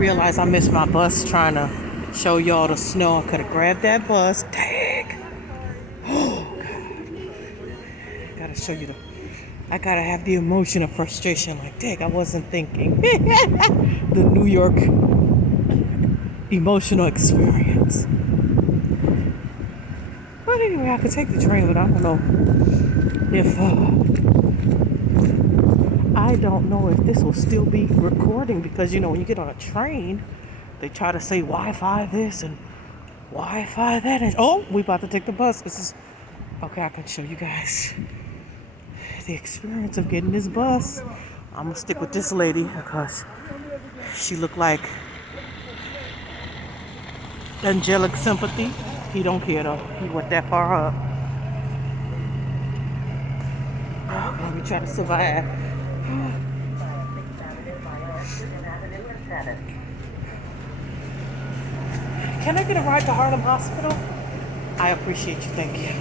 realize I missed my bus trying to show y'all the snow. I could have grabbed that bus. Dang. Oh, God. Gotta show you the... I gotta have the emotion of frustration. Like, dang, I wasn't thinking. The New York emotional experience. But anyway, I could take the train, but I don't know if... I don't know if this will still be recording because, you know, when you get on a train, they try to say Wi-Fi this and Wi-Fi that. And, oh, we about to take the bus. This is... Okay, I can show you guys the experience of getting this bus. I'm going to stick with this lady because she looked like angelic sympathy. He don't care, though. He went that far up. Let me try to survive. Can I get a ride to Harlem Hospital? I appreciate you, thank you.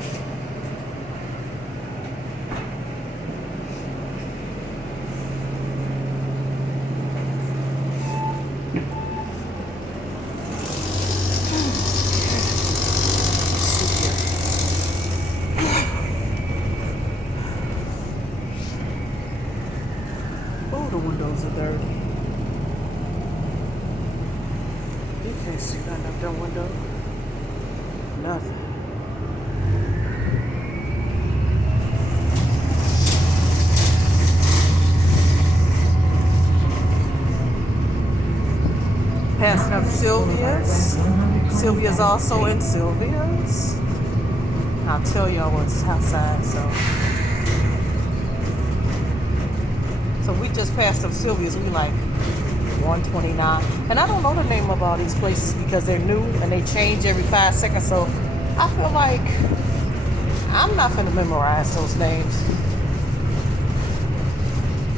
Oh, the windows are dirty. You can't see nothing up that window. Nothing. Passing up Sylvia's. Sylvia's also in Sylvia's. I'll tell y'all what's outside, So we just passed up Sylvia's. We like 129. And I don't know the name of all these places because they're new and they change every 5 seconds. So I feel like I'm not gonna memorize those names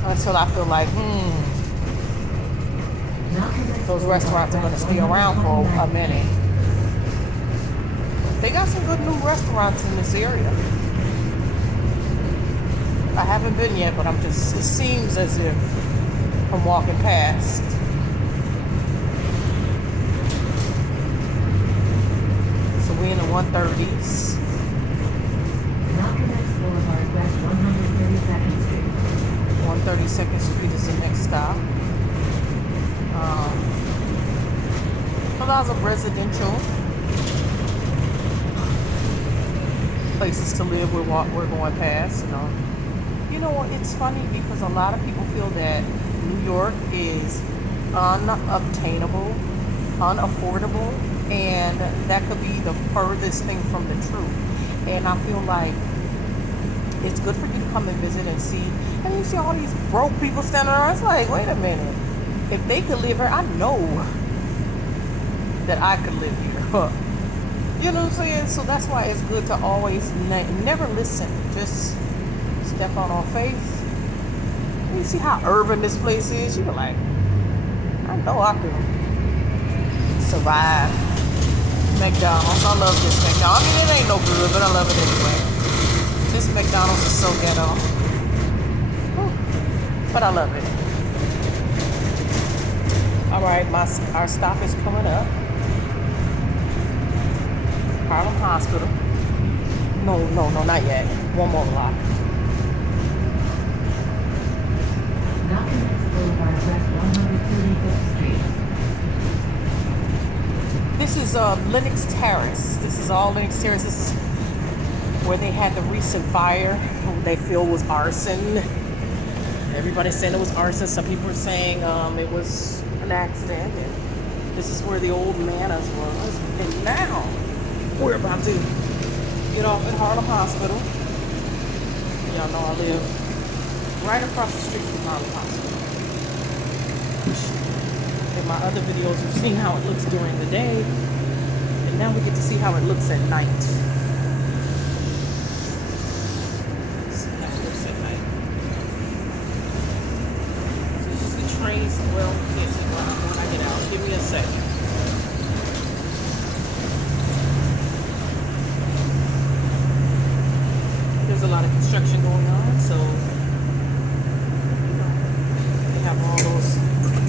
until I feel like, those restaurants are gonna stay around for a minute. They got some good new restaurants in this area. I haven't been yet, but it seems as if I'm walking past. So we're in the 130s. 132nd Street is the next stop. A lot of residential places to live we're going past, You know what, it's funny because a lot of people feel that New York is unobtainable, unaffordable, and that could be the furthest thing from the truth. And I feel like it's good for you to come and visit and see. And you see all these broke people standing around. It's like, wait a minute. If they could live here, I know that I could live here. You know what I'm saying? So that's why it's good to always never listen. Just step on our faith. You see how urban this place is? You be like, I know I could survive. McDonald's. I love this McDonald's. I mean, it ain't no good, but I love it anyway. This McDonald's is so ghetto. But I love it. Alright, our stop is coming up. Harlem Hospital. No, not yet. One more block. This is Lenox Terrace. This is all Lenox Terrace. This is where they had the recent fire. They feel was arson. Everybody's saying it was arson. Some people are saying it was an accident. And this is where the old Manas was. And now we're about to get off at Harlem Hospital. Y'all know I live right across the street from Harlem Hospital. In my other videos, you've seen how it looks during the day. And now we get to see how it looks at night. Trains, well, yes, when I get out. Give me a second. There's a lot of construction going on, so they have all those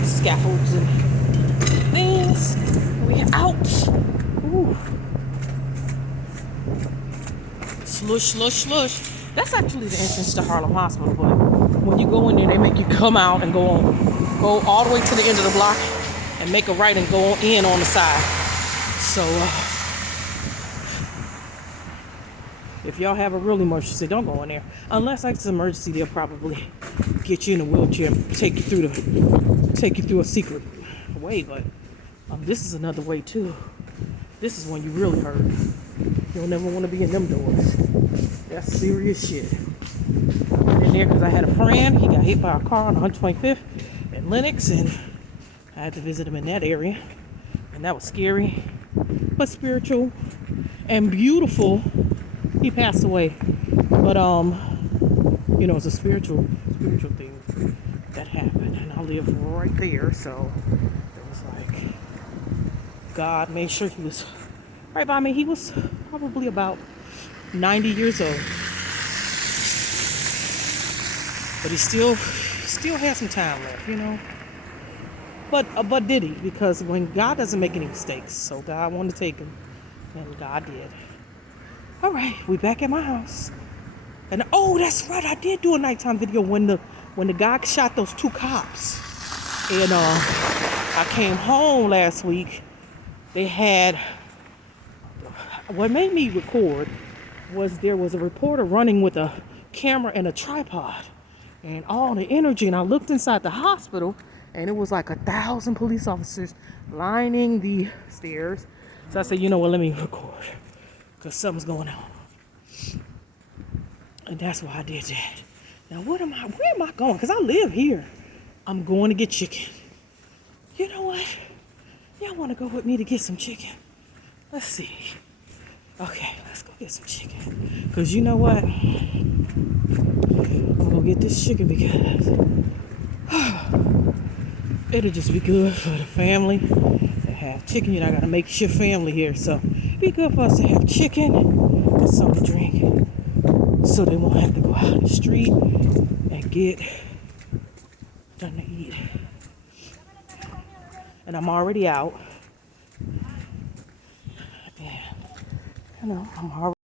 scaffolds and slush, slush, slush. That's actually the entrance to Harlem Hospital, but when you go in there, they make you come out and go all the way to the end of the block and make a right and go in on the side. So if y'all have a real emergency, don't go in there. Unless it's an emergency, they'll probably get you in a wheelchair, take you through a secret way. But this is another way too. This is when you really hurt. You'll never want to be in them doors. That's serious shit. I went in there because I had a friend. He got hit by a car on 125th in Lenox, and I had to visit him in that area. And that was scary, but spiritual and beautiful. He passed away, but it's a spiritual thing that happened, and I live right there, so it was like God made sure he was right by me. He was probably about 90 years old, but he still has some time left, But did he? Because when God doesn't make any mistakes, so God wanted to take him, and God did. All right, we back at my house. And that's right, I did do a nighttime video when the guy shot those 2 cops. And I came home last week. They had, what made me record was there was a reporter running with a camera and a tripod and all the energy. And I looked inside the hospital, and it was like 1,000 police officers lining the stairs. So I said, you know what, let me record, because something's going on. And that's why I did that. Now, where am I going? Because I live here. I'm going to get chicken. You know what? Y'all want to go with me to get some chicken? Let's see. Okay, let's go get some chicken. Because you know what? I'm going to get this chicken because it'll just be good for the family to have chicken. I got to make sure family here. So it'd be good for us to have chicken and something to drink, so they won't have to go out in the street and get something to eat. And I'm already out. And, I'm already